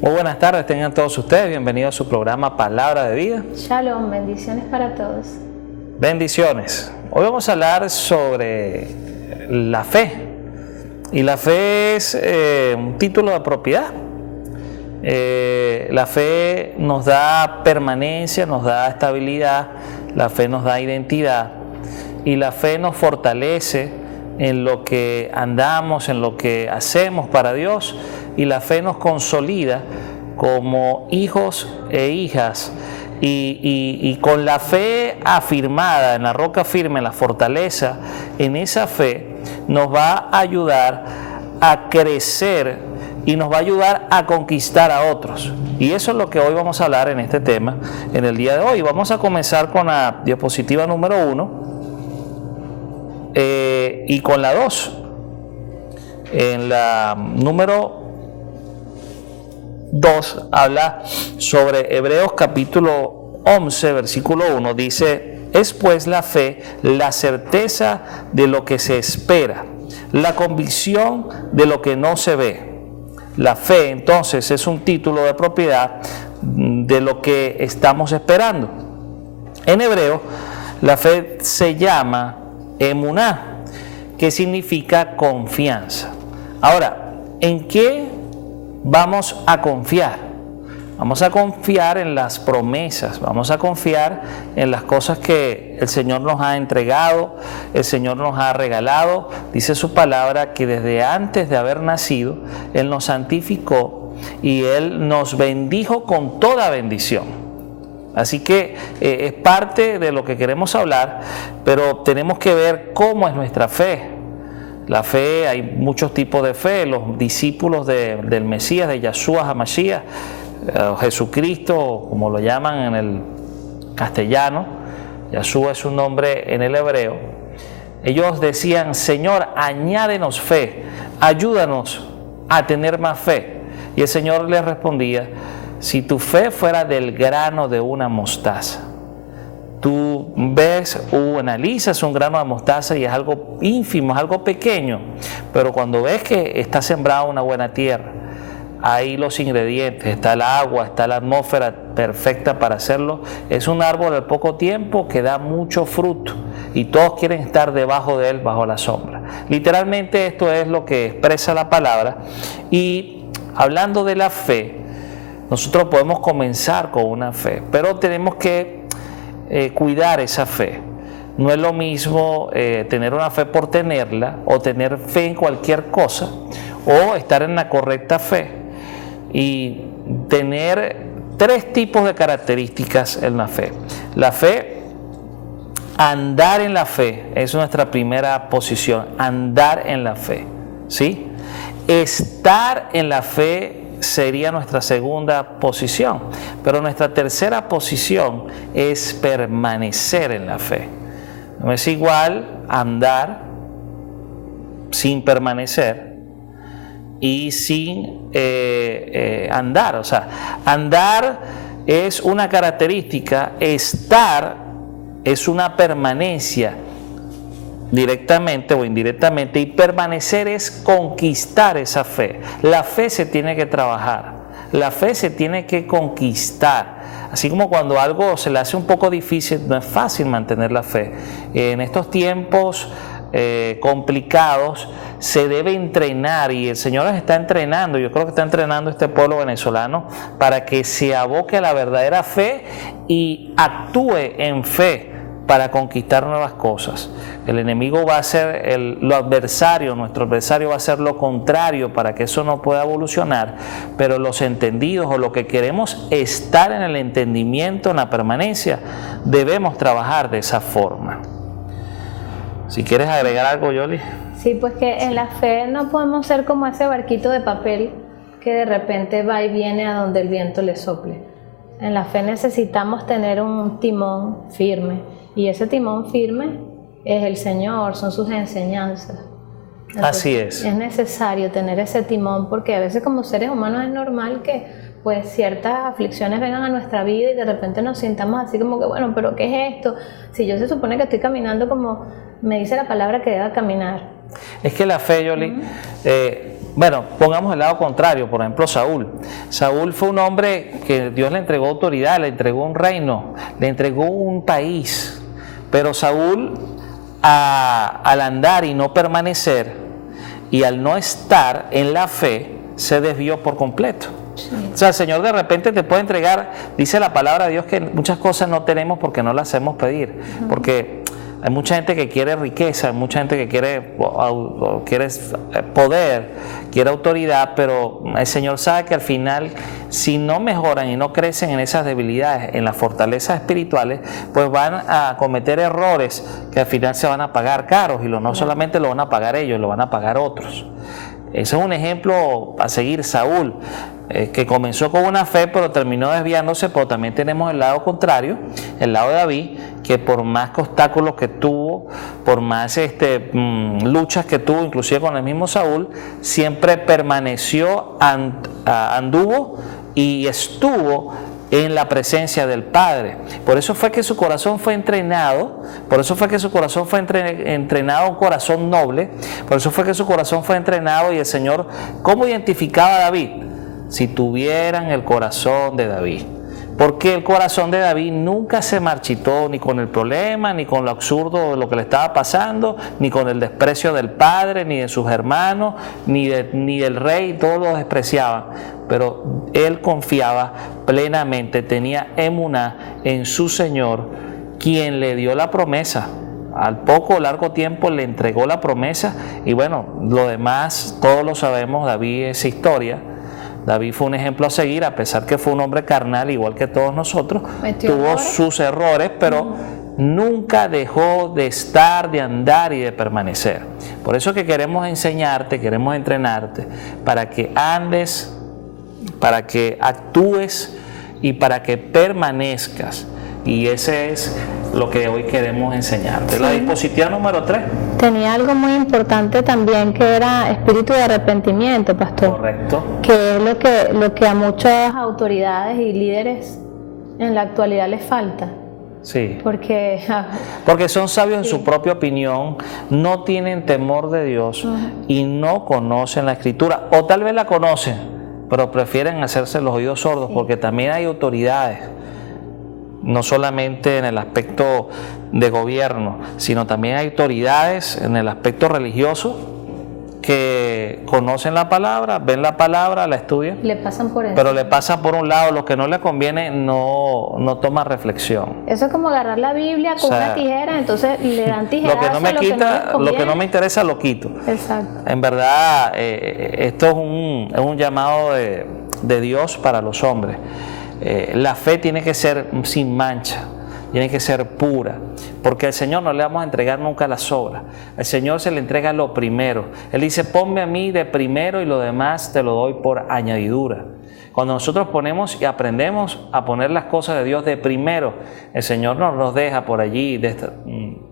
Muy buenas tardes, tengan todos ustedes, bienvenidos a su programa Palabra de Vida. Shalom, bendiciones para todos. Bendiciones. Hoy vamos a hablar sobre la fe. Y la fe es un título de propiedad. La fe nos da permanencia, nos da estabilidad, la fe nos da identidad y la fe nos fortalece en lo que andamos, en lo que hacemos para Dios, y la fe nos consolida como hijos e hijas. Y con la fe afirmada, en la roca firme, en la fortaleza, en esa fe nos va a ayudar a crecer y nos va a ayudar a conquistar a otros. Y eso es lo que hoy vamos a hablar en este tema, en el día de hoy. Vamos a comenzar con la diapositiva número 1 y con la 2. En la número 2 habla sobre Hebreos capítulo 11, versículo 1. Dice: es pues la fe la certeza de lo que se espera, la convicción de lo que no se ve. La fe, entonces, es un título de propiedad de lo que estamos esperando. En hebreo, la fe se llama emuná, que significa confianza. Ahora, ¿en qué vamos a confiar? Vamos a confiar en las promesas, vamos a confiar en las cosas que el Señor nos ha entregado, el Señor nos ha regalado. Dice su palabra que desde antes de haber nacido, Él nos santificó y Él nos bendijo con toda bendición. Así que es parte de lo que queremos hablar, pero tenemos que ver cómo es nuestra fe. La fe, hay muchos tipos de fe. Los discípulos del Mesías, de Yeshua HaMashiach, Jesucristo, como lo llaman en el castellano, Yeshua es un nombre en el hebreo. Ellos decían: Señor, añádenos fe, ayúdanos a tener más fe. Y el Señor les respondía: si tu fe fuera del grano de una mostaza. Tú ves o analizas un grano de mostaza y es algo ínfimo, es algo pequeño, pero cuando ves que está sembrado en una buena tierra, hay los ingredientes, está el agua, está la atmósfera perfecta para hacerlo, es un árbol al poco tiempo que da mucho fruto y todos quieren estar debajo de él, bajo la sombra. Literalmente esto es lo que expresa la palabra. Y hablando de la fe, nosotros podemos comenzar con una fe, pero tenemos que cuidar esa fe. No es lo mismo tener una fe por tenerla, o tener fe en cualquier cosa, o estar en la correcta fe. Y tener 3 tipos de características en la fe. La fe, andar en la fe, es nuestra primera posición, andar en la fe, ¿sí? Estar en la fe sería nuestra segunda posición, pero nuestra tercera posición es permanecer en la fe. No es igual andar sin permanecer y sin andar. O sea, andar es una característica, estar es una permanencia directamente o indirectamente, y permanecer es conquistar esa fe. La fe se tiene que trabajar, la fe se tiene que conquistar. Así como cuando algo se le hace un poco difícil, no es fácil mantener la fe. En estos tiempos complicados se debe entrenar, y el Señor nos está entrenando. Yo creo que está entrenando este pueblo venezolano para que se aboque a la verdadera fe y actúe en fe para conquistar nuevas cosas. El enemigo va a ser nuestro adversario va a ser lo contrario para que eso no pueda evolucionar, pero los entendidos, o lo que queremos estar en el entendimiento, en la permanencia, debemos trabajar de esa forma. Si quieres agregar algo, Yoli. Sí, pues que en la fe no podemos ser como ese barquito de papel que de repente va y viene a donde el viento le sople. En la fe necesitamos tener un timón firme, y ese timón firme es el Señor, son sus enseñanzas. Entonces, así es. Es necesario tener ese timón, porque a veces como seres humanos es normal que pues ciertas aflicciones vengan a nuestra vida y de repente nos sintamos así como que, bueno, pero ¿qué es esto? Si yo se supone que estoy caminando como me dice la palabra que deba caminar. Es que la fe, Yoli, Bueno, pongamos el lado contrario, por ejemplo Saúl. Saúl fue un hombre que Dios le entregó autoridad, le entregó un reino, le entregó un país. Pero Saúl, al andar y no permanecer, y al no estar en la fe, se desvió por completo. Sí. O sea, el Señor de repente te puede entregar, dice la palabra de Dios que muchas cosas no tenemos porque no las hacemos pedir. Porque hay mucha gente que quiere riqueza, hay mucha gente que quiere poder, quiere autoridad, pero el Señor sabe que al final, si no mejoran y no crecen en esas debilidades, en las fortalezas espirituales, pues van a cometer errores que al final se van a pagar caros, y no solamente lo van a pagar ellos, lo van a pagar otros. Ese es un ejemplo a seguir, Saúl, que comenzó con una fe pero terminó desviándose. Pero también tenemos el lado contrario, el lado de David, que por más obstáculos que tuvo, por más luchas que tuvo, inclusive con el mismo Saúl, siempre permaneció, anduvo y estuvo en la presencia del Padre. Por eso fue que su corazón fue entrenado, un corazón noble. Por eso fue que su corazón fue entrenado. Y el Señor, ¿cómo identificaba a David? Si tuvieran el corazón de David. Porque el corazón de David nunca se marchitó ni con el problema, ni con lo absurdo de lo que le estaba pasando, ni con el desprecio del padre, ni de sus hermanos, ni del rey. Todos lo despreciaban. Pero él confiaba plenamente, tenía emuná en su Señor, quien le dio la promesa. Al poco o largo tiempo le entregó la promesa. Y bueno, lo demás todos lo sabemos. David es historia. David fue un ejemplo a seguir, a pesar que fue un hombre carnal igual que todos nosotros. Tuvo sus errores, pero nunca dejó de estar, de andar y de permanecer. Por eso que queremos enseñarte, queremos entrenarte, para que andes, para que actúes y para que permanezcas. Y ese es lo que hoy queremos enseñarte. Sí. La diapositiva número 3. Tenía algo muy importante también, que era espíritu de arrepentimiento, pastor. Correcto. Que es lo que a muchas autoridades y líderes en la actualidad les falta. Sí. Porque son sabios en su propia opinión, no tienen temor de Dios y no conocen la Escritura. O tal vez la conocen, pero prefieren hacerse los oídos sordos, porque también hay autoridades, no solamente en el aspecto de gobierno, sino también hay autoridades en el aspecto religioso que conocen la palabra, ven la palabra, la estudian, le pasan por pero le pasan por un lado. Lo que no le conviene no toma reflexión. Eso es como agarrar la Biblia con una tijera, entonces le dan tijerazo. Lo que no me interesa lo quito. Exacto. En verdad, esto es un llamado de Dios para los hombres. La fe tiene que ser sin mancha, tiene que ser pura, porque al Señor no le vamos a entregar nunca las sobras. Al Señor se le entrega lo primero. Él dice: ponme a mí de primero y lo demás te lo doy por añadidura. Cuando nosotros ponemos y aprendemos a poner las cosas de Dios de primero, el Señor no nos deja por allí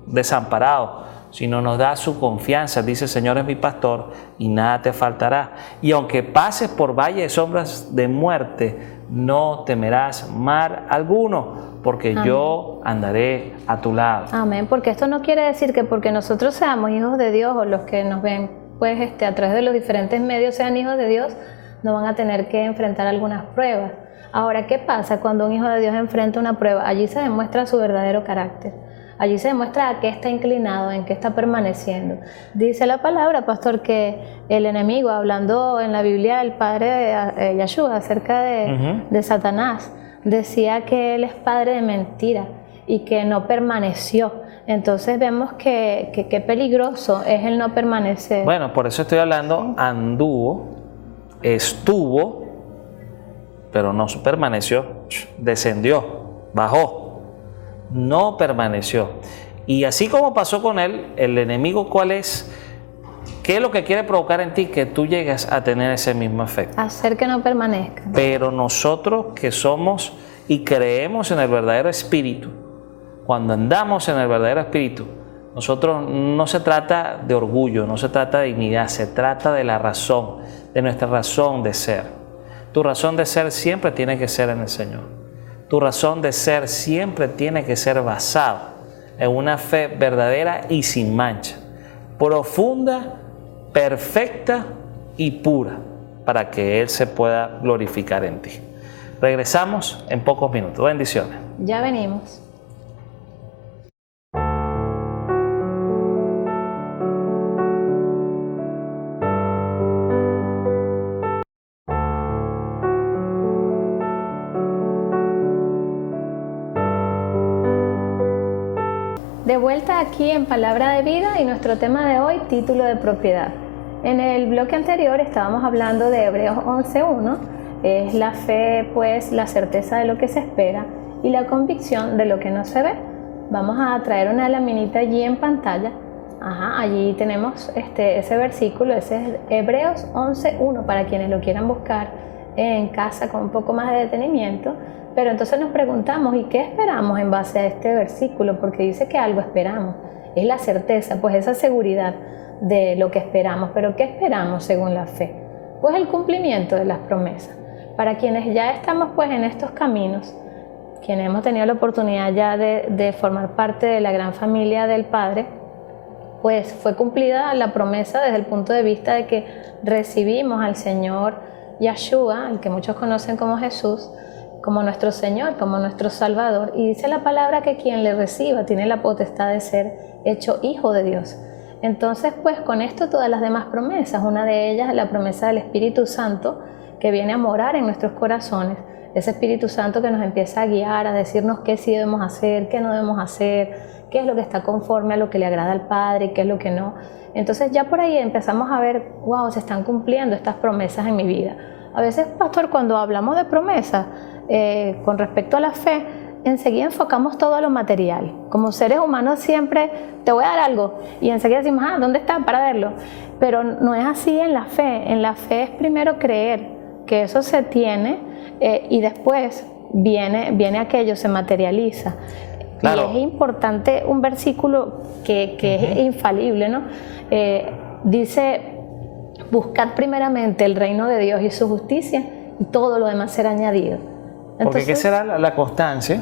desamparados, sino nos da su confianza. Dice: el Señor es mi pastor y nada te faltará. Y aunque pases por valle de sombras de muerte, no temerás mal alguno, porque Amén. Yo andaré a tu lado. Amén, porque esto no quiere decir que porque nosotros seamos hijos de Dios, o los que nos ven pues a través de los diferentes medios sean hijos de Dios, no van a tener que enfrentar algunas pruebas. Ahora, ¿qué pasa cuando un hijo de Dios enfrenta una prueba? Allí se demuestra su verdadero carácter. Allí se demuestra a qué está inclinado, en qué está permaneciendo. Dice la palabra, pastor, que el enemigo, hablando en la Biblia del padre de Yahshua acerca de Satanás, decía que él es padre de mentira y que no permaneció. Entonces vemos que qué peligroso es el no permanecer. Bueno, por eso estoy hablando, anduvo, estuvo, pero no permaneció, descendió, bajó. No permaneció. Y así como pasó con él, el enemigo, ¿cuál es? ¿Qué es lo que quiere provocar en ti? Que tú llegues a tener ese mismo efecto. Hacer que no permanezca. Pero nosotros que somos y creemos en el verdadero espíritu, cuando andamos en el verdadero espíritu, nosotros no se trata de orgullo, no se trata de dignidad, se trata de la razón, de nuestra razón de ser. Tu razón de ser siempre tiene que ser en el Señor. Tu razón de ser siempre tiene que ser basada en una fe verdadera y sin mancha, profunda, perfecta y pura para que Él se pueda glorificar en ti. Regresamos en pocos minutos. Bendiciones. Ya venimos. De vuelta aquí en Palabra de Vida y nuestro tema de hoy, título de propiedad. En el bloque anterior estábamos hablando de Hebreos 11:1, es la fe, pues la certeza de lo que se espera y la convicción de lo que no se ve. Vamos a traer una laminita allí en pantalla. Allí tenemos ese versículo, ese es Hebreos 11:1 para quienes lo quieran buscar en casa con un poco más de detenimiento. Pero entonces nos preguntamos, ¿y qué esperamos en base a este versículo? Porque dice que algo esperamos, es la certeza, pues esa seguridad de lo que esperamos. Pero ¿qué esperamos según la fe? Pues el cumplimiento de las promesas. Para quienes ya estamos pues en estos caminos, quienes hemos tenido la oportunidad ya de formar parte de la gran familia del Padre, pues fue cumplida la promesa desde el punto de vista de que recibimos al Señor Yeshua, el que muchos conocen como Jesús, como nuestro Señor, como nuestro Salvador, y dice la palabra que quien le reciba tiene la potestad de ser hecho hijo de Dios. Entonces, pues con esto todas las demás promesas, una de ellas es la promesa del Espíritu Santo que viene a morar en nuestros corazones, ese Espíritu Santo que nos empieza a guiar, a decirnos qué sí debemos hacer, qué no debemos hacer, qué es lo que está conforme a lo que le agrada al Padre y qué es lo que no. Entonces ya por ahí empezamos a ver, wow, se están cumpliendo estas promesas en mi vida. A veces, pastor, cuando hablamos de promesas, con respecto a la fe, enseguida enfocamos todo a lo material. Como seres humanos siempre te voy a dar algo y enseguida decimos, ¿dónde está? Para verlo. Pero no es así en la fe. En la fe es primero creer que eso se tiene y después viene aquello, se materializa. Claro. Y es importante un versículo que es infalible, ¿no? Dice, buscad primeramente el reino de Dios y su justicia y todo lo demás será añadido. Porque ¿qué será la constancia?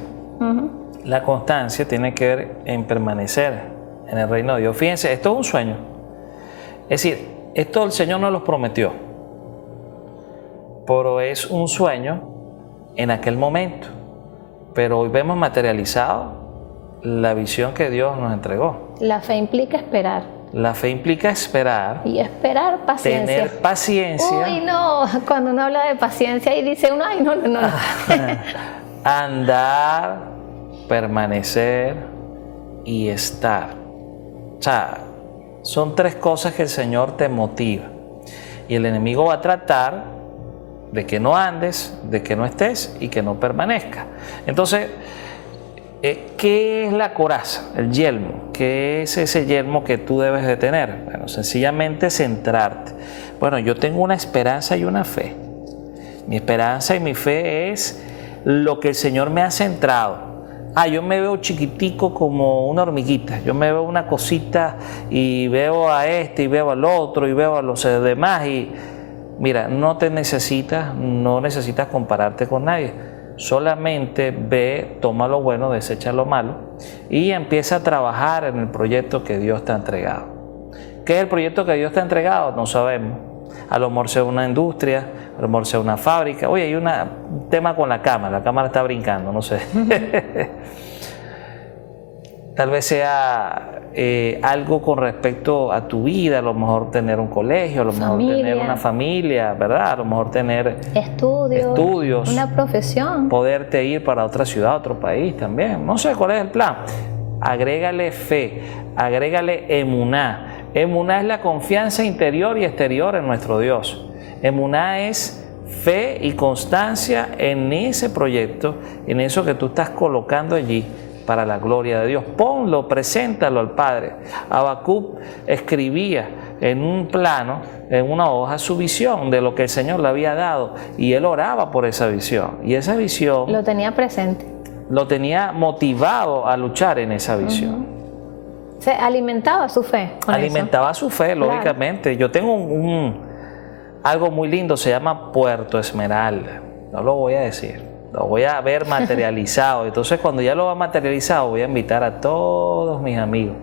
La constancia tiene que ver en permanecer en el reino de Dios. Fíjense, esto es un sueño. Es decir, esto el Señor nos lo prometió, pero es un sueño en aquel momento. Pero hoy vemos materializado la visión que Dios nos entregó. La fe implica esperar. La fe implica esperar. Y esperar, paciencia. Tener paciencia. Uy, no, cuando uno habla de paciencia y dice uno, ay, no. Andar, permanecer y estar. O sea, son tres cosas que el Señor te motiva. Y el enemigo va a tratar de que no andes, de que no estés y que no permanezcas. Entonces, ¿qué es la coraza? El yelmo. ¿Qué es ese yelmo que tú debes de tener? Bueno, sencillamente centrarte. Bueno, yo tengo una esperanza y una fe. Mi esperanza y mi fe es lo que el Señor me ha centrado. Yo me veo chiquitico como una hormiguita. Yo me veo una cosita y veo a este y veo al otro y veo a los demás. Y mira, no necesitas compararte con nadie. Solamente ve, toma lo bueno, desecha lo malo y empieza a trabajar en el proyecto que Dios te ha entregado. ¿Qué es el proyecto que Dios te ha entregado? No sabemos. A lo mejor sea una industria, a lo mejor sea una fábrica. Oye, hay un tema con la cámara está brincando, no sé. Tal vez sea algo con respecto a tu vida, a lo mejor tener un colegio, a lo mejor tener una familia, ¿verdad? A lo mejor tener estudios, una profesión. Poderte ir para otra ciudad, otro país también. No sé cuál es el plan. Agrégale fe, agrégale emuná. Emuná es la confianza interior y exterior en nuestro Dios. Emuná es fe y constancia en ese proyecto, en eso que tú estás colocando allí para la gloria de Dios. Ponlo, preséntalo al Padre. Habacuc escribía en un plano, en una hoja, su visión de lo que el Señor le había dado y él oraba por esa visión. Y esa visión lo tenía presente. Lo tenía motivado a luchar en esa visión. Se alimentaba su fe. Alimentaba su fe, lógicamente. Claro. Yo tengo algo muy lindo, se llama Puerto Esmeralda. No lo voy a decir. Lo voy a ver materializado. Entonces, cuando ya lo va materializado, voy a invitar a todos mis amigos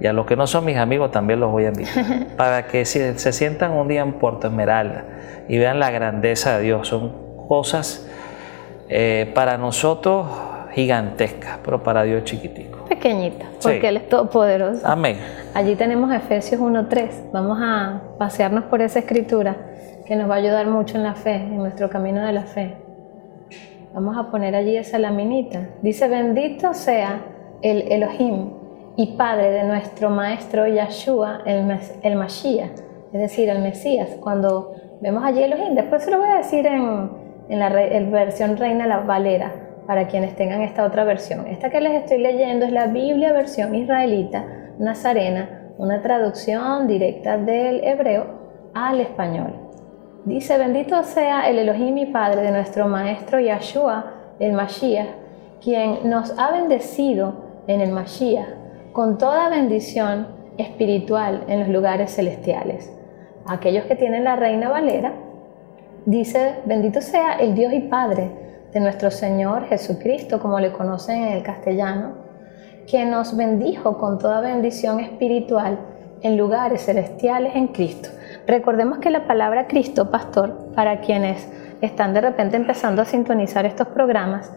y a los que no son mis amigos también los voy a invitar, para que se sientan un día en Puerto Esmeralda y vean la grandeza de Dios. Son cosas para nosotros gigantescas, pero para Dios chiquitico. Pequeñita, porque Sí. Él es todopoderoso. Amén. Allí tenemos Efesios 1:3. Vamos a pasearnos por esa escritura que nos va a ayudar mucho en la fe, en nuestro camino de la fe. Vamos a poner allí esa laminita. Dice: bendito sea el Elohim y Padre de nuestro Maestro Yahshua, el Mashiach, es decir, el Mesías. Cuando vemos allí Elohim, después se lo voy a decir en la versión Reina Valera, para quienes tengan esta otra versión. Esta que les estoy leyendo es la Biblia versión israelita nazarena, una traducción directa del hebreo al español. Dice: bendito sea el Elohim y Padre de nuestro Maestro Yahshua, el Mashiach, quien nos ha bendecido en el Mashiach con toda bendición espiritual en los lugares celestiales. Aquellos que tienen la Reina Valera, dice: bendito sea el Dios y Padre de nuestro Señor Jesucristo, como le conocen en el castellano, que nos bendijo con toda bendición espiritual en lugares celestiales en Cristo. Recordemos que la palabra Cristo, pastor, para quienes están de repente empezando a sintonizar estos programas,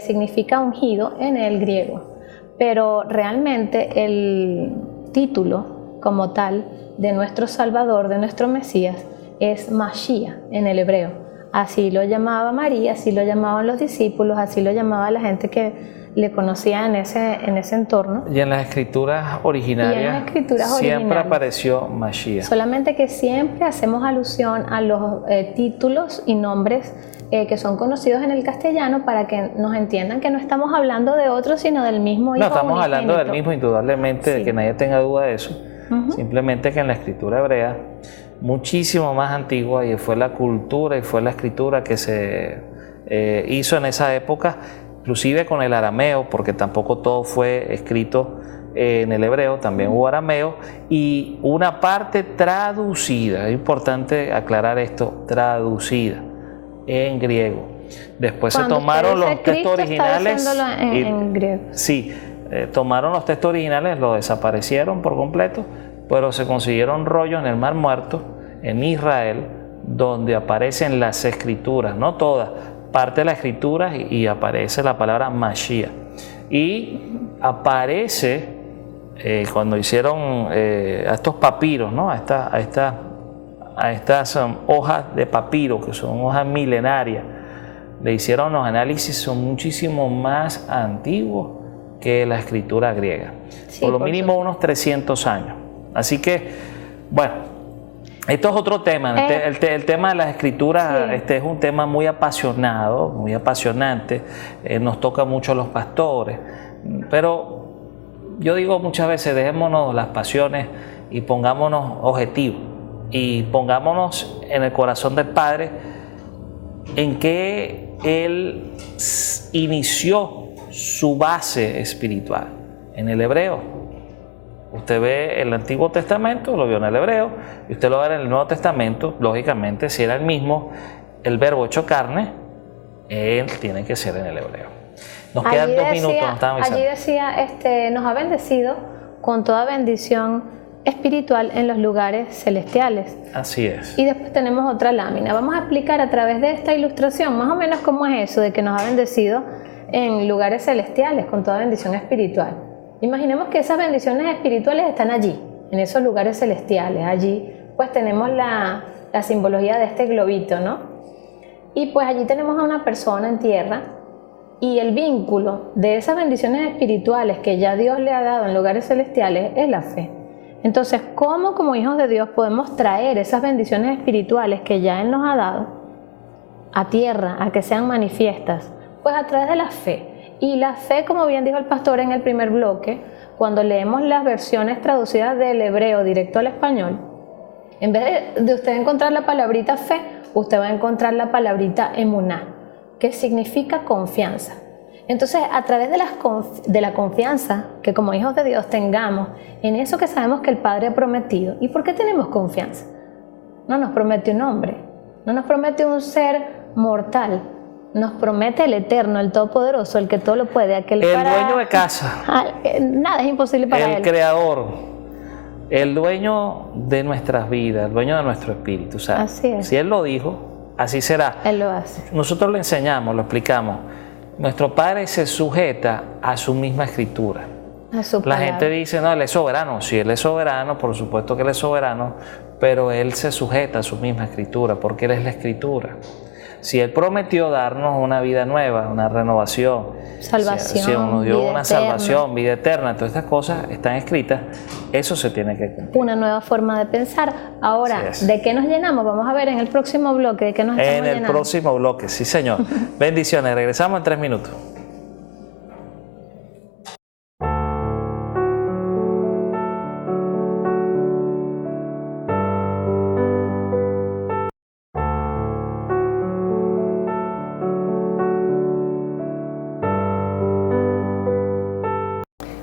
significa ungido en el griego, pero realmente el título como tal de nuestro Salvador, de nuestro Mesías, es Mashiach en el hebreo. Así lo llamaba María, así lo llamaban los discípulos, así lo llamaba la gente que le conocía en ese entorno. Y en las escrituras originarias, siempre apareció Mashiach. Solamente que siempre hacemos alusión a los títulos y nombres que son conocidos en el castellano, para que nos entiendan que no estamos hablando de otro, sino del mismo Hijo. No, estamos unigénito. hablando del mismo, indudablemente, Sí. de que nadie tenga duda de eso. Simplemente que en la escritura hebrea, muchísimo más antigua, y fue la cultura y fue la escritura que se hizo en esa época, inclusive con el arameo, porque tampoco todo fue escrito en el hebreo, también hubo arameo, y una parte traducida, es importante aclarar esto, traducida en griego. Después Cuando se tomaron usted los dice textos Cristo, está originales diciéndolo en griego. Sí, tomaron los textos originales, los desaparecieron por completo, pero se consiguieron rollos en el Mar Muerto, en Israel, donde aparecen las escrituras, no todas, parte de las escrituras, y aparece la palabra Mashiach. Y aparece cuando hicieron a estos papiros, ¿no? a estas hojas de papiro, que son hojas milenarias, le hicieron los análisis, son muchísimo más antiguos que la escritura griega, Sí, por lo por mínimo unos 300 años. Así que, bueno, esto es otro tema. El tema de las escrituras, Sí. es un tema muy apasionado, muy apasionante. Nos toca mucho a los pastores, pero yo digo muchas veces, dejémonos las pasiones y pongámonos objetivos, y pongámonos en el corazón del Padre, en que Él inició su base espiritual en el hebreo. Usted ve el Antiguo Testamento, lo vio en el hebreo, y usted lo ve en el Nuevo Testamento. Lógicamente, si era el mismo, el verbo hecho carne, él tiene que ser en el hebreo. Nos quedan 2 minutos, nos estaban avisando. Allí decía, nos ha bendecido con toda bendición espiritual en los lugares celestiales. Así es. Y después tenemos otra lámina. Vamos a explicar a través de esta ilustración más o menos cómo es eso de que nos ha bendecido en lugares celestiales con toda bendición espiritual. Imaginemos que esas bendiciones espirituales están allí, en esos lugares celestiales. Allí pues tenemos la simbología de este globito, ¿no? Y pues allí tenemos a una persona en tierra, y el vínculo de esas bendiciones espirituales que ya Dios le ha dado en lugares celestiales es la fe. Entonces, ¿cómo como hijos de Dios podemos traer esas bendiciones espirituales que ya Él nos ha dado a tierra, a que sean manifiestas? Pues a través de la fe. Y la fe, como bien dijo el pastor en el primer bloque, cuando leemos las versiones traducidas del hebreo directo al español, en vez de usted encontrar la palabrita fe, usted va a encontrar la palabrita emuná, que significa confianza. Entonces, a través de la confianza que como hijos de Dios tengamos en eso que sabemos que el Padre ha prometido. ¿Y por qué tenemos confianza? No nos promete un hombre, no nos promete un ser mortal, nos promete el Eterno, el Todopoderoso, el que todo lo puede, aquel dueño de casa, nada es imposible para él. El Creador, el dueño de nuestras vidas, el dueño de nuestro espíritu. O sea, así es. Si Él lo dijo, así será. Él lo hace. Nosotros lo enseñamos, lo explicamos. Nuestro Padre se sujeta a su misma escritura. A su La gente dice, no, Él es soberano. Sí, Él es soberano, por supuesto que Él es soberano, pero Él se sujeta a su misma escritura, porque Él es la escritura. Si Él prometió darnos una vida nueva, una renovación, salvación, si nos dio una eterna. Salvación, vida eterna, todas estas cosas están escritas, eso se tiene que cumplir. Una nueva forma de pensar. Ahora, ¿de qué nos llenamos? Vamos a ver en el próximo bloque, ¿de qué nos estamos llenando? En el próximo bloque, sí señor. Bendiciones, regresamos en 3 minutos.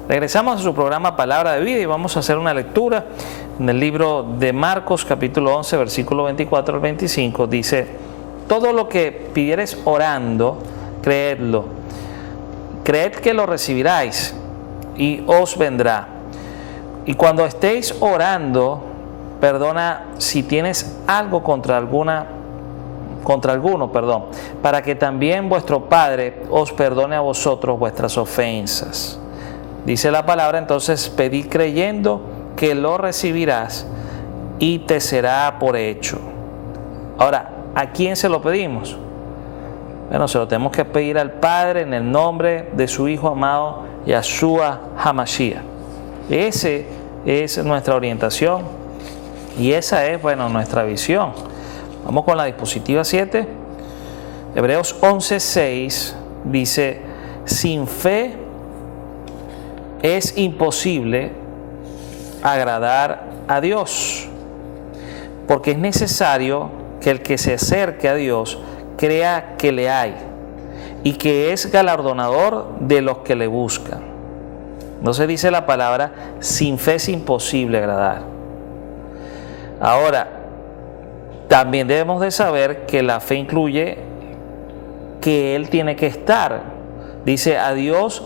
Regresamos a su programa Palabra de Vida y vamos a hacer una lectura en el libro de Marcos capítulo 11 versículo 24 al 25. Dice, todo lo que pidiereis orando, creedlo, creed que lo recibiráis y os vendrá. Y cuando estéis orando, perdona si tienes algo contra alguno, para que también vuestro Padre os perdone a vosotros vuestras ofensas. Dice la palabra, entonces pedid creyendo que lo recibirás y te será por hecho. Ahora, ¿a quién se lo pedimos? Bueno, se lo tenemos que pedir al Padre en el nombre de su Hijo amado, Yahshua HaMashiach. Esa es nuestra orientación y esa es, nuestra visión. Vamos con la diapositiva 7. Hebreos 11:6 dice, sin fe es imposible agradar a Dios, porque es necesario que el que se acerque a Dios crea que le hay y que es galardonador de los que le buscan. Entonces dice la palabra, sin fe es imposible agradar. Ahora, también debemos de saber que la fe incluye que Él tiene que estar. Dice, a Dios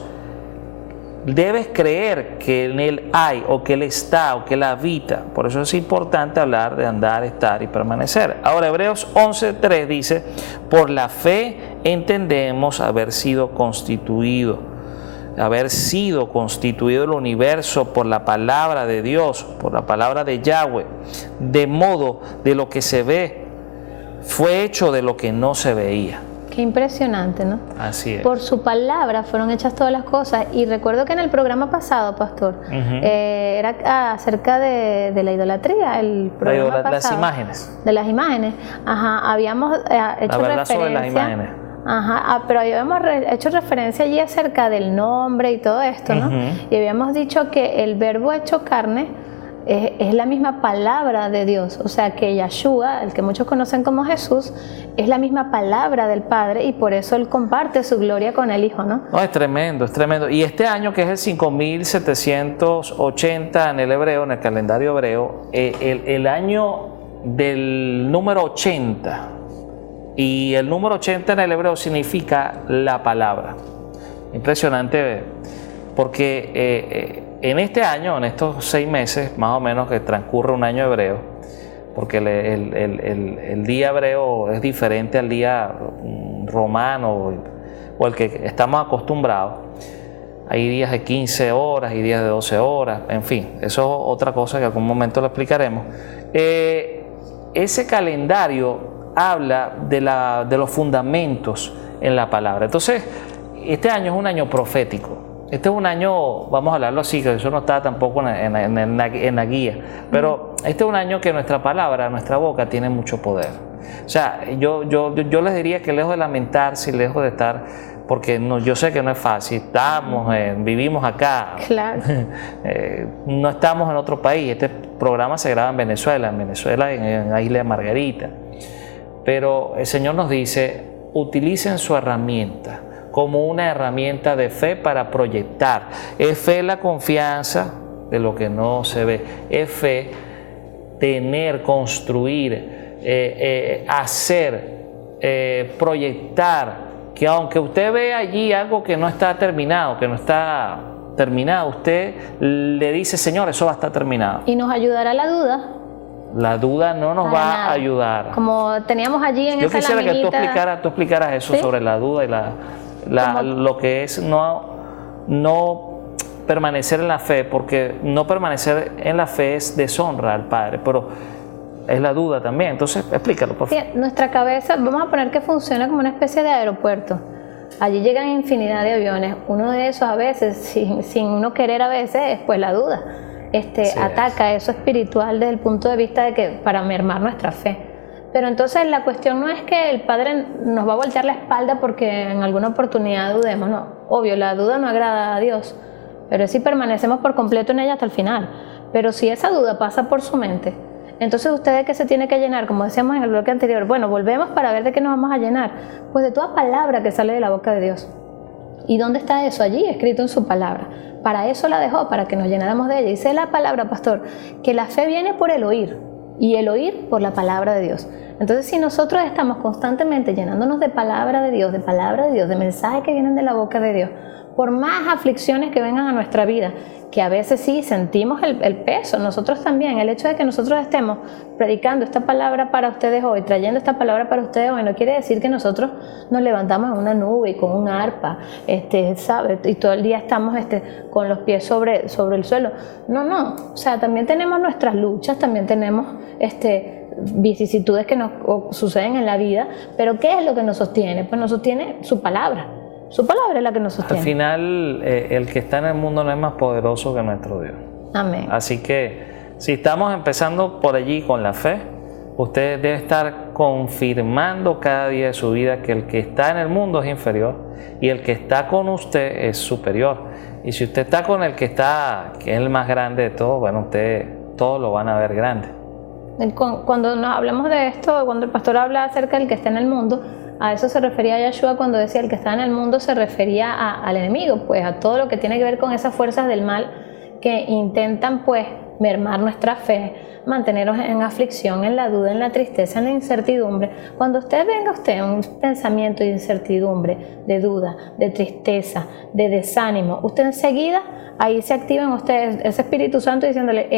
debes creer que en Él hay, o que Él está, o que Él habita. Por eso es importante hablar de andar, estar y permanecer. Ahora, Hebreos 11:3 dice, por la fe entendemos haber sido constituido el universo por la palabra de Dios, por la palabra de Yahweh, de modo de lo que se ve fue hecho de lo que no se veía. Qué impresionante, ¿no? Así es. Por su palabra fueron hechas todas las cosas. Y recuerdo que en el programa pasado, pastor, era acerca de la idolatría, el programa pasado. Las imágenes. De las imágenes. Ajá, habíamos hecho la verdad referencia sobre las imágenes. Ajá, pero habíamos hecho referencia allí acerca del nombre y todo esto, ¿no? Y habíamos dicho que el verbo hecho carne es la misma palabra de Dios, o sea que Yahshua, el que muchos conocen como Jesús, es la misma palabra del Padre y por eso Él comparte su gloria con el Hijo, ¿no? No, es tremendo, es tremendo. Y este año, que es el 5780 en el hebreo, en el calendario hebreo, el año del número 80, y el número 80 en el hebreo significa la palabra. Impresionante, porque en este año, en estos 6 meses, más o menos, que transcurre un año hebreo, porque el día hebreo es diferente al día romano o el que estamos acostumbrados. Hay días de 15 horas y días de 12 horas, en fin, eso es otra cosa que en algún momento lo explicaremos. Ese calendario habla de los fundamentos en la palabra. Entonces, este año es un año profético. Este es un año, vamos a hablarlo así, que eso no está tampoco en la guía, pero este es un año que nuestra palabra, nuestra boca tiene mucho poder. O sea, yo les diría que lejos de lamentarse y lejos de estar, porque yo sé que no es fácil, vivimos acá, claro. No estamos en otro país. Este programa se graba en Venezuela, en la isla de Margarita, pero el Señor nos dice, utilicen su herramienta como una herramienta de fe para proyectar. Es fe la confianza de lo que no se ve. Es fe tener, construir, hacer, proyectar que aunque usted ve allí algo que no está terminado, usted le dice, Señor, eso va a estar terminado. Y nos ayudará la duda. La duda no nos va a ayudar. Como teníamos allí en Yo esa quisiera laminita. que tú explicaras eso, ¿sí? Sobre la duda y lo que es no permanecer en la fe, porque no permanecer en la fe es deshonra al Padre, pero es la duda también. Entonces, explícalo, por favor. Sí, nuestra cabeza, vamos a poner que funciona como una especie de aeropuerto. Allí llegan infinidad de aviones. Uno de esos a veces, sin uno querer a veces, es pues la duda. Ataca eso espiritual desde el punto de vista de que para mermar nuestra fe. Pero entonces la cuestión no es que el Padre nos va a voltear la espalda porque en alguna oportunidad dudemos, no. Obvio, la duda no agrada a Dios, pero si permanecemos por completo en ella hasta el final. Pero si esa duda pasa por su mente, entonces usted de qué se tiene que llenar, como decíamos en el bloque anterior. Bueno, volvemos para ver de qué nos vamos a llenar. Pues de toda palabra que sale de la boca de Dios. ¿Y dónde está eso? Allí, escrito en su palabra. Para eso la dejó, para que nos llenáramos de ella. Dice la palabra, pastor, que la fe viene por el oír y el oír por la palabra de Dios. Entonces, si nosotros estamos constantemente llenándonos de palabra de Dios, de mensajes que vienen de la boca de Dios, por más aflicciones que vengan a nuestra vida, que a veces sí sentimos el peso, nosotros también, el hecho de que nosotros estemos predicando esta palabra para ustedes hoy, trayendo esta palabra para ustedes hoy, no quiere decir que nosotros nos levantamos en una nube y con un arpa, ¿sabe? Y todo el día estamos con los pies sobre el suelo. No, o sea, también tenemos nuestras luchas, también tenemos vicisitudes que nos suceden en la vida, pero ¿qué es lo que nos sostiene? Pues nos sostiene su palabra. Su palabra es la que nos sostiene. Al final, el que está en el mundo no es más poderoso que nuestro Dios. Amén. Así que, si estamos empezando por allí con la fe, usted debe estar confirmando cada día de su vida que el que está en el mundo es inferior y el que está con usted es superior. Y si usted está con el que es el más grande de todos, bueno, usted todos lo van a ver grande. Cuando nos hablamos de esto, cuando el pastor habla acerca del que está en el mundo, a eso se refería Yeshua cuando decía el que está en el mundo, se refería al enemigo, pues a todo lo que tiene que ver con esas fuerzas del mal que intentan pues mermar nuestra fe, mantenernos en aflicción, en la duda, en la tristeza, en la incertidumbre. Cuando venga un pensamiento de incertidumbre, de duda, de tristeza, de desánimo, usted enseguida ahí se activa en usted ese Espíritu Santo diciéndole,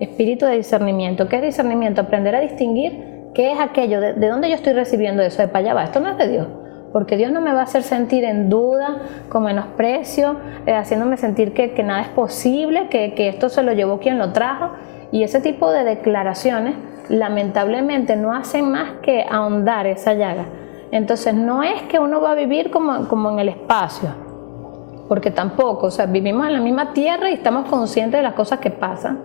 espíritu de discernimiento. ¿Qué es discernimiento? Aprender a distinguir qué es aquello, de dónde yo estoy recibiendo eso, de para allá va, esto no es de Dios, porque Dios no me va a hacer sentir en duda, con menosprecio, haciéndome sentir que nada es posible, que esto se lo llevó quien lo trajo, y ese tipo de declaraciones lamentablemente no hacen más que ahondar esa llaga. Entonces no es que uno va a vivir como en el espacio, porque tampoco, o sea, vivimos en la misma tierra y estamos conscientes de las cosas que pasan,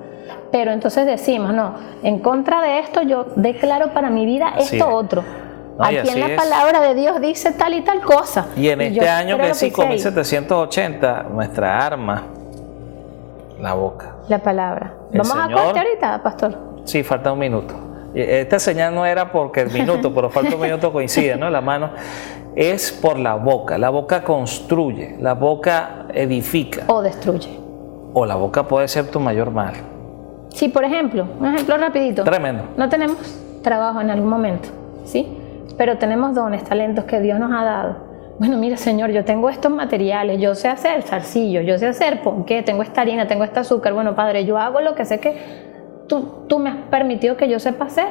pero entonces decimos, no, en contra de esto yo declaro para mi vida esto otro. No, aquí en la palabra de Dios dice tal y tal cosa. Y en este año que es 5780, nuestra arma, la boca. La palabra. ¿Vamos a corte ahorita, pastor? Sí, falta un minuto. Esta señal no era porque el minuto, pero falta un minuto, coincide, ¿no? La mano es por la boca. La boca construye, la boca edifica. O destruye. O la boca puede ser tu mayor mal. Sí, por ejemplo, un ejemplo rapidito. Tremendo. No tenemos trabajo en algún momento, ¿sí? Pero tenemos dones, talentos que Dios nos ha dado. Bueno, mira, Señor, yo tengo estos materiales, yo sé hacer zarcillo, yo sé hacer ponqué, tengo esta harina, tengo este azúcar. Bueno, Padre, yo hago lo que sé que tú me has permitido que yo sepa hacer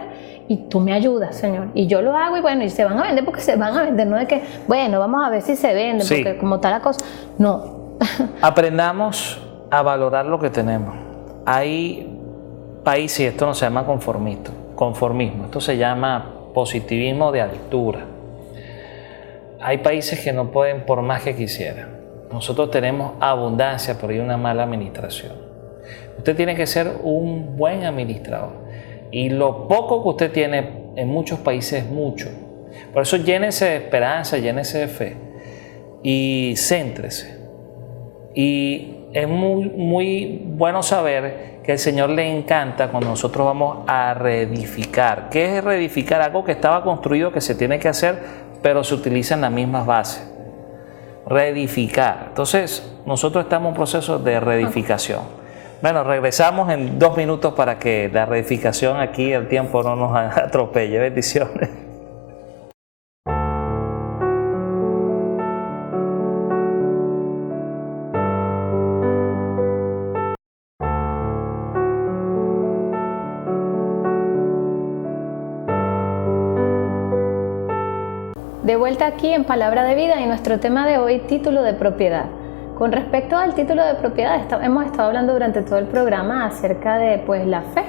y tú me ayudas, Señor. Y yo lo hago y bueno, y se van a vender porque se van a vender, no de que, bueno, vamos a ver si se venden, sí, porque como tal la cosa, no. Aprendamos a valorar lo que tenemos. Hay países, y esto no se llama conformismo, esto se llama positivismo de altura. Hay países que no pueden por más que quisieran. Nosotros tenemos abundancia, pero hay una mala administración. Usted tiene que ser un buen administrador. Y lo poco que usted tiene en muchos países es mucho. Por eso llénese de esperanza, llénese de fe y céntrese. Y es muy bueno saber que al Señor le encanta cuando nosotros vamos a reedificar. ¿Qué es reedificar? Algo que estaba construido, que se tiene que hacer, pero se utilizan las mismas bases. Reedificar. Entonces, nosotros estamos en un proceso de reedificación. Bueno, regresamos en 2 minutos para que la reedificación aquí, el tiempo no nos atropelle. Bendiciones. vuelta aquí en Palabra de Vida y nuestro tema de hoy, título de propiedad. Con respecto al título de propiedad, hemos estado hablando durante todo el programa acerca de la fe.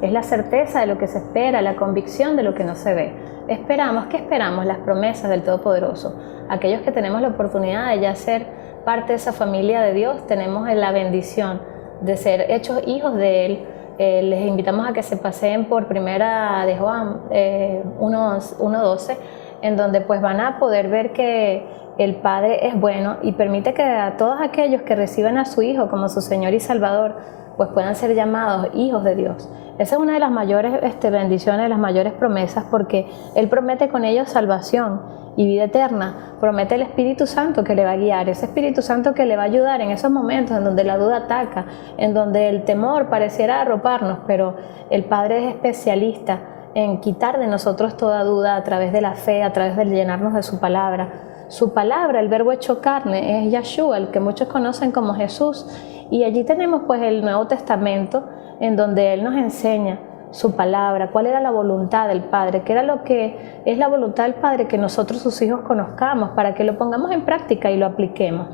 Es la certeza de lo que se espera, la convicción de lo que no se ve. Esperamos, ¿qué esperamos? Las promesas del Todopoderoso. Aquellos que tenemos la oportunidad de ya ser parte de esa familia de Dios, tenemos la bendición de ser hechos hijos de Él. Les invitamos a que se paseen por Primera de Juan 1:12, en donde van a poder ver que el Padre es bueno y permite que a todos aquellos que reciban a su Hijo como su Señor y Salvador, puedan ser llamados hijos de Dios. Esa es una de las mayores bendiciones, las mayores promesas, porque Él promete con ellos salvación y vida eterna. Promete el Espíritu Santo que le va a guiar, ese Espíritu Santo que le va a ayudar en esos momentos en donde la duda ataca, en donde el temor pareciera arroparnos, pero el Padre es especialista en quitar de nosotros toda duda a través de la fe, a través de llenarnos de su palabra. Su palabra, el verbo hecho carne, es Yahshua, el que muchos conocen como Jesús. Y allí tenemos el Nuevo Testamento, en donde Él nos enseña su palabra, cuál era la voluntad del Padre, qué era lo que es la voluntad del Padre, que nosotros sus hijos conozcamos, para que lo pongamos en práctica y lo apliquemos.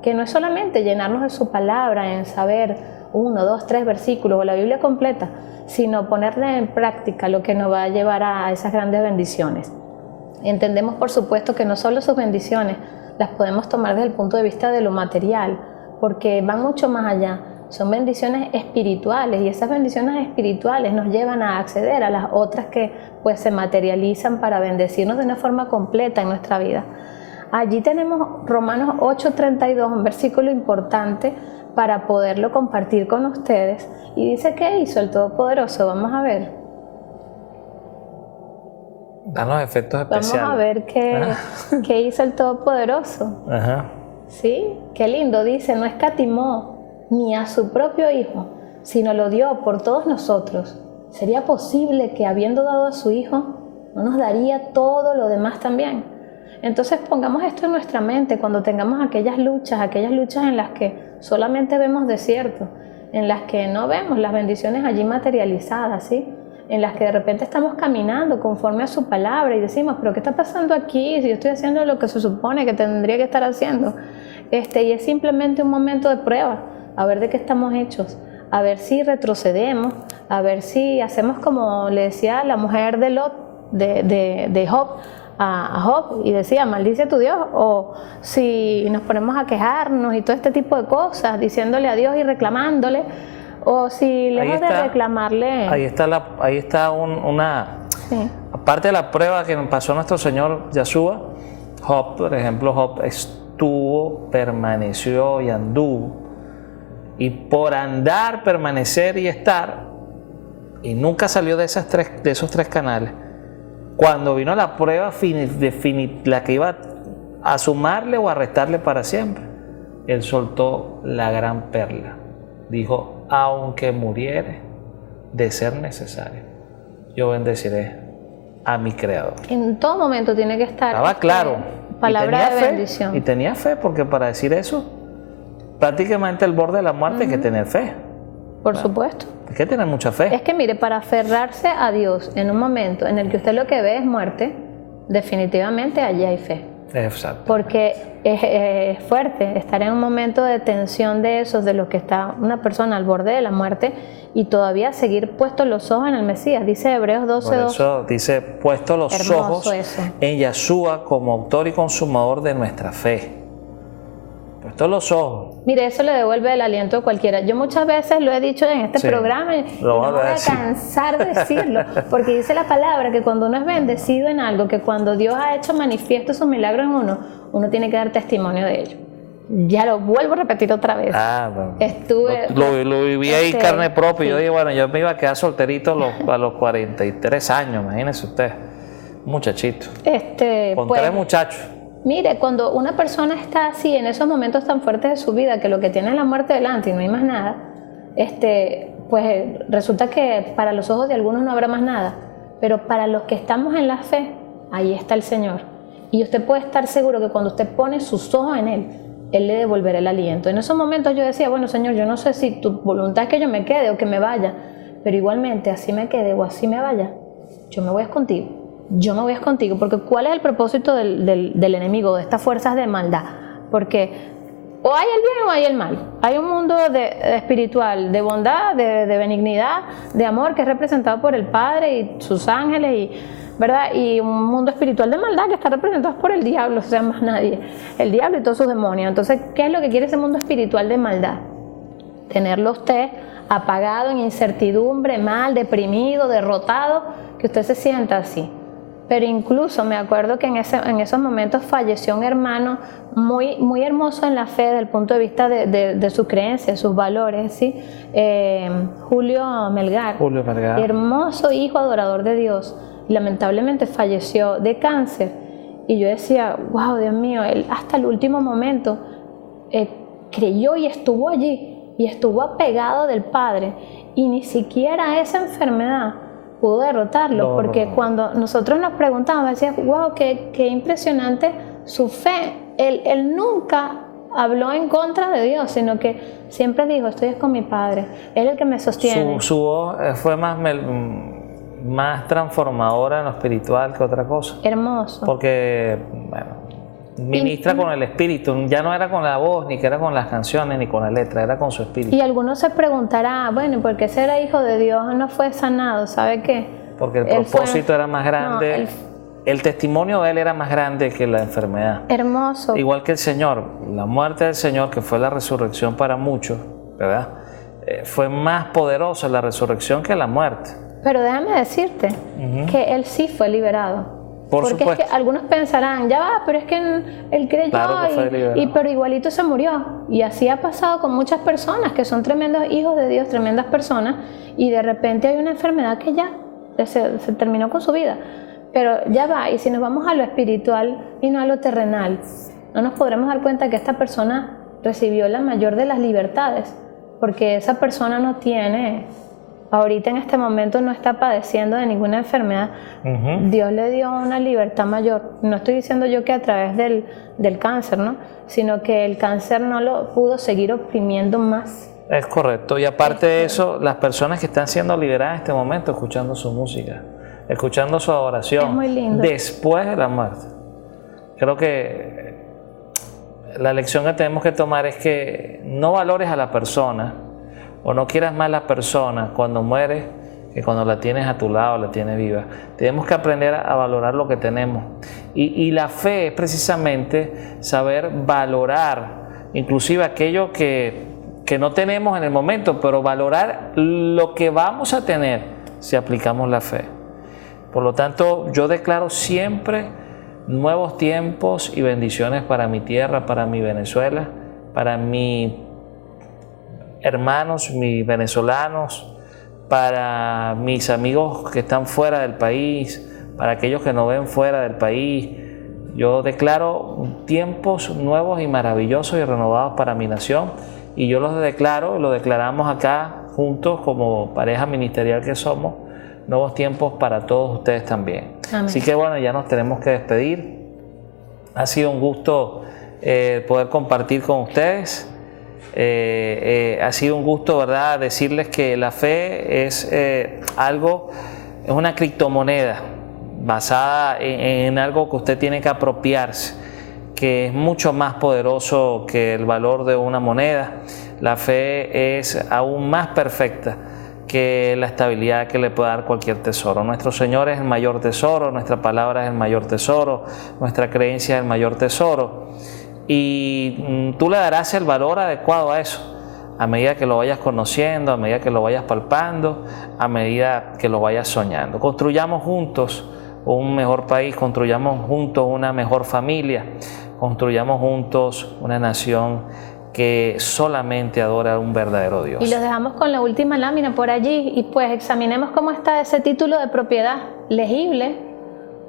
Que no es solamente llenarnos de su palabra, en saber 1, 2, 3 versículos o la Biblia completa, sino ponerle en práctica lo que nos va a llevar a esas grandes bendiciones. Entendemos, por supuesto, que no solo sus bendiciones las podemos tomar desde el punto de vista de lo material, porque van mucho más allá. Son bendiciones espirituales y esas bendiciones espirituales nos llevan a acceder a las otras que se materializan para bendecirnos de una forma completa en nuestra vida. Allí tenemos Romanos 8:32, un versículo importante para poderlo compartir con ustedes, y dice: ¿qué hizo el Todopoderoso? Vamos a ver. Dan los efectos especiales. Vamos a ver qué hizo el Todopoderoso. Ajá. Sí, qué lindo, dice: no escatimó ni a su propio Hijo, sino lo dio por todos nosotros. ¿Sería posible que, habiendo dado a su Hijo, no nos daría todo lo demás también? Entonces pongamos esto en nuestra mente cuando tengamos aquellas luchas en las que solamente vemos desierto, en las que no vemos las bendiciones allí materializadas, ¿sí? En las que de repente estamos caminando conforme a su palabra y decimos: ¿pero qué está pasando aquí? Si yo estoy haciendo lo que se supone que tendría que estar haciendo. Y es simplemente un momento de prueba, a ver de qué estamos hechos, a ver si retrocedemos, a ver si hacemos como le decía la mujer de Lot, de Job, a Job, y decía: maldice a tu Dios, o si nos ponemos a quejarnos y todo este tipo de cosas, diciéndole a Dios y reclamándole, o si lejos de reclamarle. Ahí está una. Sí. Aparte de la prueba que nos pasó nuestro Señor Yahshua, Job, por ejemplo, Job permaneció y anduvo. Y por andar, permanecer y estar, y nunca salió de esos tres canales. Cuando vino la prueba la que iba a sumarle o a restarle para siempre, Él soltó la gran perla. Dijo: aunque muriere, de ser necesario, yo bendeciré a mi Creador. En todo momento tiene que estar. Estaba claro. Palabra de bendición. Y tenía fe, porque para decir eso, prácticamente el borde de la muerte hay que tener fe. Por supuesto. Hay que tener mucha fe. Es que mire, para aferrarse a Dios en un momento en el que usted lo que ve es muerte, definitivamente allí hay fe. Exacto. Porque es fuerte estar en un momento de tensión de esos, de los que está una persona al borde de la muerte, y todavía seguir puestos los ojos en el Mesías. Dice Hebreos 12:2. Por eso dice: puesto los ojos en Yahshua como autor y consumador de nuestra fe. Puesto los ojos. Mire, eso le devuelve el aliento a cualquiera. Yo muchas veces lo he dicho en este programa y no me voy a cansar de decirlo, porque dice la palabra que cuando uno es bendecido en algo, que cuando Dios ha hecho manifiesto su milagro en uno tiene que dar testimonio de ello. Ya lo vuelvo a repetir otra vez. Bueno. Lo viví ahí carne propia. Sí. Yo dije: bueno, yo me iba a quedar solterito a los 43 años, imagínense usted, muchachito. Con 3 muchachos. Mire, cuando una persona está así, en esos momentos tan fuertes de su vida, que lo que tiene es la muerte delante y no hay más nada, resulta que para los ojos de algunos no habrá más nada, pero para los que estamos en la fe, ahí está el Señor. Y usted puede estar seguro que cuando usted pone sus ojos en Él, Él le devolverá el aliento. En esos momentos yo decía: bueno, Señor, yo no sé si tu voluntad es que yo me quede o que me vaya, pero igualmente, así me quede o así me vaya, yo me voy contigo. yo me voy a ir contigo, porque ¿cuál es el propósito del enemigo, de estas fuerzas de maldad? Porque o hay el bien o hay el mal. Hay un mundo espiritual, de bondad, de benignidad, de amor, que es representado por el Padre y sus ángeles, ¿verdad? Y un mundo espiritual de maldad que está representado por el diablo, o sea, más nadie. El diablo y todos sus demonios. Entonces, ¿qué es lo que quiere ese mundo espiritual de maldad? Tenerlo usted apagado, en incertidumbre, mal, deprimido, derrotado, que usted se sienta así. Pero incluso me acuerdo que en esos momentos falleció un hermano muy hermoso en la fe desde el punto de vista de su creencia, de sus valores, ¿sí? Julio Melgar. Julio Melgar. Hermoso hijo adorador de Dios. Lamentablemente falleció de cáncer. Y yo decía, wow, Dios mío, él hasta el último momento creyó y estuvo allí. Y estuvo apegado del Padre. Y ni siquiera esa enfermedad pudo derrotarlo, porque cuando nosotros nos preguntábamos, decíamos, wow, qué impresionante su fe. Él nunca habló en contra de Dios, sino que siempre dijo, estoy con mi Padre, Él es el que me sostiene. Su voz fue más transformadora en lo espiritual que otra cosa. Hermoso. Porque, bueno, ministra con el espíritu, ya no era con la voz, ni que era con las canciones, ni con la letra, era con su espíritu. Y algunos se preguntarán, bueno, ¿y por qué ser hijo de Dios no fue sanado? ¿Sabe qué? Porque el propósito era más grande, el testimonio de él era más grande que la enfermedad. Hermoso. Igual que el Señor, la muerte del Señor, que fue la resurrección para muchos, ¿verdad? Fue más poderosa la resurrección que la muerte. Pero déjame decirte que él sí fue liberado. Porque supuesto. Es que algunos pensarán, ya va, pero es que él creyó, claro que pero igualito se murió. Y así ha pasado con muchas personas que son tremendos hijos de Dios, tremendas personas, y de repente hay una enfermedad que ya se terminó con su vida. Pero ya va, y si nos vamos a lo espiritual y no a lo terrenal, no nos podremos dar cuenta que esta persona recibió la mayor de las libertades, porque esa persona no tiene... Ahorita en este momento no está padeciendo de ninguna enfermedad. Dios le dio una libertad mayor. No estoy diciendo yo que a través del cáncer, ¿no? Sino que el cáncer no lo pudo seguir oprimiendo más. Es correcto. Y aparte de eso, las personas que están siendo liberadas en este momento, escuchando su música, escuchando su adoración, es muy lindo. Después de la muerte. Creo que la lección que tenemos que tomar es que no valores a la persona, o no quieras más a la persona cuando muere que cuando la tienes a tu lado, la tienes viva. Tenemos que aprender a valorar lo que tenemos. Y la fe es precisamente saber valorar, inclusive aquello que no tenemos en el momento, pero valorar lo que vamos a tener si aplicamos la fe. Por lo tanto, yo declaro siempre nuevos tiempos y bendiciones para mi tierra, para mi Venezuela, para mi hermanos, mis venezolanos, para mis amigos que están fuera del país, para aquellos que nos ven fuera del país. Yo declaro tiempos nuevos y maravillosos y renovados para mi nación, y yo los declaro, lo declaramos acá juntos como pareja ministerial que somos, nuevos tiempos para todos ustedes también. Amén. Así que bueno, ya nos tenemos que despedir. Ha sido un gusto poder compartir con ustedes. Ha sido un gusto, ¿verdad?, decirles que la fe es es una criptomoneda basada en algo que usted tiene que apropiarse, que es mucho más poderoso que el valor de una moneda. La fe es aún más perfecta que la estabilidad que le puede dar cualquier tesoro. Nuestro Señor es el mayor tesoro, nuestra palabra es el mayor tesoro, nuestra creencia es el mayor tesoro. Y tú le darás el valor adecuado a eso, a medida que lo vayas conociendo, a medida que lo vayas palpando, a medida que lo vayas soñando. Construyamos juntos un mejor país, construyamos juntos una mejor familia, construyamos juntos una nación que solamente adora a un verdadero Dios. Y los dejamos con la última lámina por allí, y pues examinemos cómo está ese título de propiedad, legible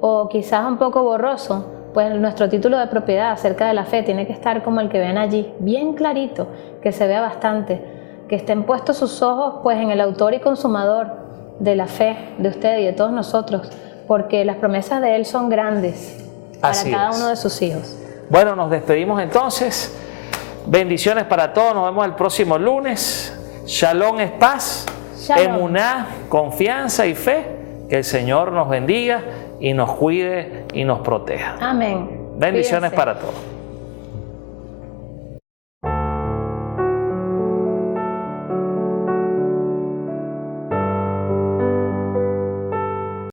o quizás un poco borroso. Pues nuestro título de propiedad acerca de la fe tiene que estar como el que ven allí, bien clarito, que se vea bastante, que estén puestos sus ojos pues en el autor y consumador de la fe de usted y de todos nosotros, porque las promesas de Él son grandes para cada uno de sus hijos. Bueno, nos despedimos entonces. Bendiciones para todos, nos vemos el próximo lunes. Shalom es paz, Shalom. emuná, confianza y fe. Que el Señor nos bendiga y nos cuide y nos proteja. Amén. Bendiciones Cuídense. para todos.